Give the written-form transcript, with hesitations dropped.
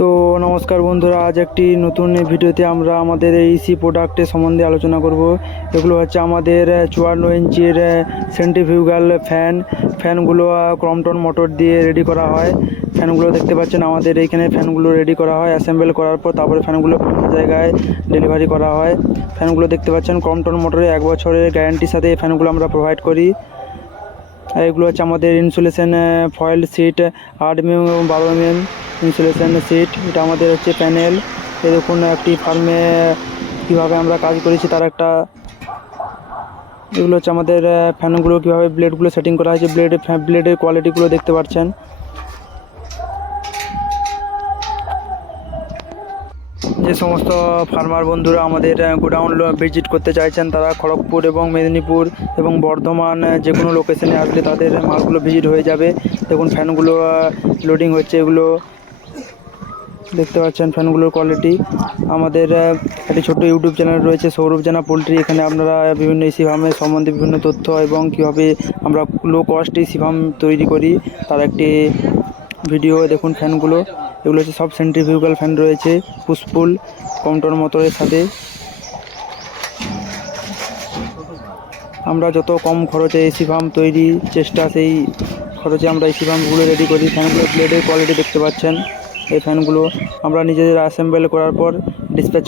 তো নমস্কার বন্ধুরা, আজ একটি নতুন ভিডিওতে আমরা আমাদের এসি প্রোডাক্টের সম্বন্ধে আলোচনা করব। এগুলো হচ্ছে আমাদের 54 ইঞ্চির সেন্ট্রিফিউগাল ফ্যানগুলো ক্রমটন মোটর দিয়ে রেডি করা হয়। ফ্যানগুলো দেখতে পাচ্ছেন আমাদের এইখানে ফ্যানগুলো রেডি করা হয়, অ্যাসেম্বল করার পর তারপরে ফ্যানগুলো বিভিন্ন জায়গায় ডেলিভারি করা হয়। ফ্যানগুলো দেখতে পাচ্ছেন ক্রমটন মোটরে 1 বছরের গ্যারান্টির সাথে এই ফ্যানগুলো আমরা প্রোভাইড করি। এগুলো হচ্ছে আমাদের ইনসুলেশন ফয়েল সিট 8 mm এবং 12 mm ইনসুলেশন সিট। এটা আমাদের হচ্ছে প্যানেল। এই দেখুন একটি ফার্মে কীভাবে আমরা কাজ করেছি তার একটা। এগুলো হচ্ছে আমাদের ফ্যানগুলো কীভাবে ব্লেডগুলো সেটিং করা হয়েছে, ব্লেডের কোয়ালিটিগুলো দেখতে পাচ্ছেন। যে সমস্ত ফার্মার বন্ধুরা আমাদের গোডাউন ভিজিট করতে চাইছেন, তারা খড়গপুর এবং মেদিনীপুর এবং বর্ধমান যে কোনো লোকেশনে আসলে তাদের মালগুলো ভিজিট হয়ে যাবে। দেখুন ফ্যানগুলো লোডিং হচ্ছে, এগুলো দেখতে পাচ্ছেন ফ্যানগুলোর কোয়ালিটি। আমাদের একটি ছোট্ট ইউটিউব চ্যানেল রয়েছে, সৌরভ জানা পোলট্রি। এখানে আপনারা বিভিন্ন এসি ফার্মের সম্বন্ধে বিভিন্ন তথ্য এবং কীভাবে আমরা লো কস্ট এসি ফার্ম তৈরি করি তার একটি ভিডিও দেখুন। ফ্যানগুলো এগুলো হচ্ছে সব সেন্ট্রিফিউগাল ফ্যান রয়েছে, পুশপুল কন্ট্রোল মোটরের সাথে। আমরা যত কম খরচে এসি ফার্ম তৈরি চেষ্টা, সেই খরচে আমরা এসি ফার্মগুলো রেডি করি। ফ্যানগুলো ব্লেডের কোয়ালিটি দেখতে পাচ্ছেন। এই ফ্যানগুলো আমরা নিজেদের অ্যাসেম্বল করার পর ডিসপ্যাচ